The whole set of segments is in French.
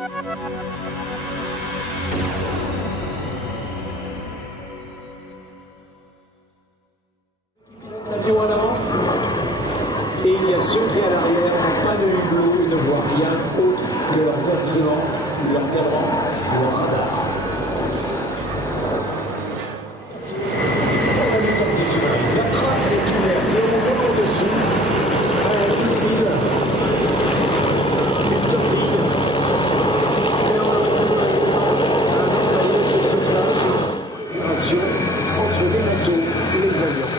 L'avion à l'avant et il y a ceux qui à l'arrière n'ont pas de hublot et ne voient rien autre que leurs instruments, leurs cadrans, leur radar. Pour la lutte sous-marine, la trappe est ouverte et on voit au-dessous un missile, une torpille et on retrouve un matériel de sauvetage, vibration entre les bateaux et les avions.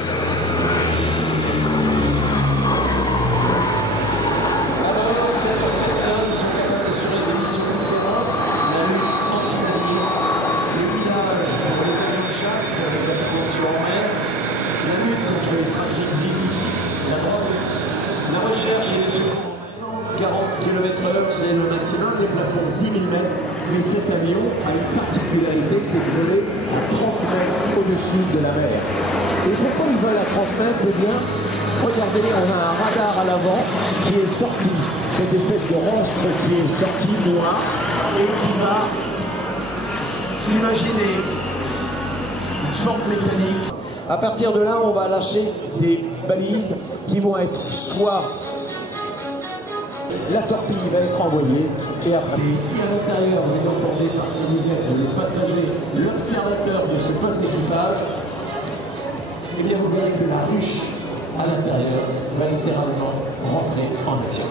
La recherche et le secours 140 km/h, c'est le maximum, les plafonds 10 000 mètres, mais cet avion a une particularité, c'est de voler à 30 mètres au-dessus de la mer. Et pourquoi ils volent à 30 mètres? Eh bien, regardez, on a un radar à l'avant qui est sorti, cette espèce de ronstre qui est sorti, noir, et qui va imaginer une forme métallique. À partir de là, on va lâcher des balises qui vont être soit la torpille va être envoyée et après. Ici à l'intérieur, vous entendez parce que vous êtes le passager, l'observateur de ce poste d'équipage, et bien vous verrez que la ruche à l'intérieur va littéralement rentrer en action.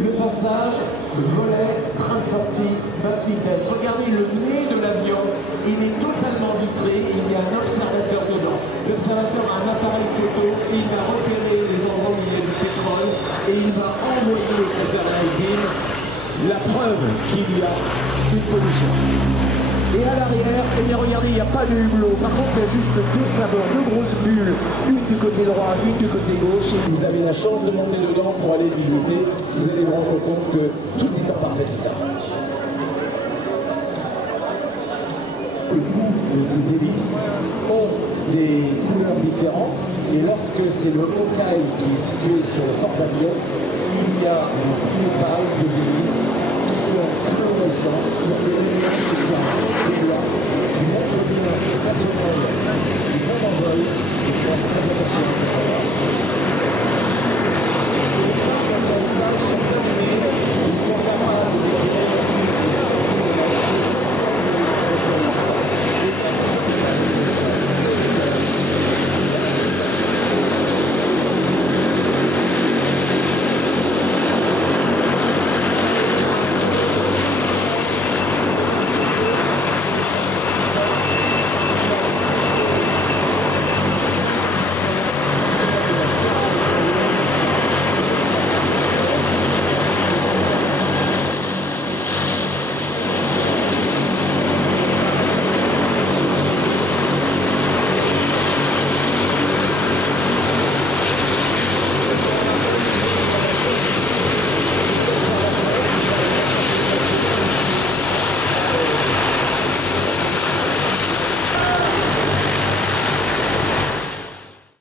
Le passage, volet, train sorti, basse vitesse. Regardez le nez de l'avion, il est totalement vitré, il y a un observateur dedans. L'observateur a un appareil photo, et il va repérer les endroits où il y a du pétrole et il va envoyer vers l'Alpine la preuve qu'il y a une pollution. Et à l'arrière, eh bien regardez, il n'y a pas de hublot. Par contre, il y a juste deux sabords, deux grosses bulles, une du côté droit, une du côté gauche. Et vous avez la chance de monter dedans pour aller visiter. Vous allez vous rendre compte que tout est en parfait état. Le bout de ces hélices ont des couleurs différentes. Et lorsque c'est le Hawkeye qui est situé sur le porte-avions, il y a une pâle des hélices qui sont fluorescents pour que les nuages se soient disques.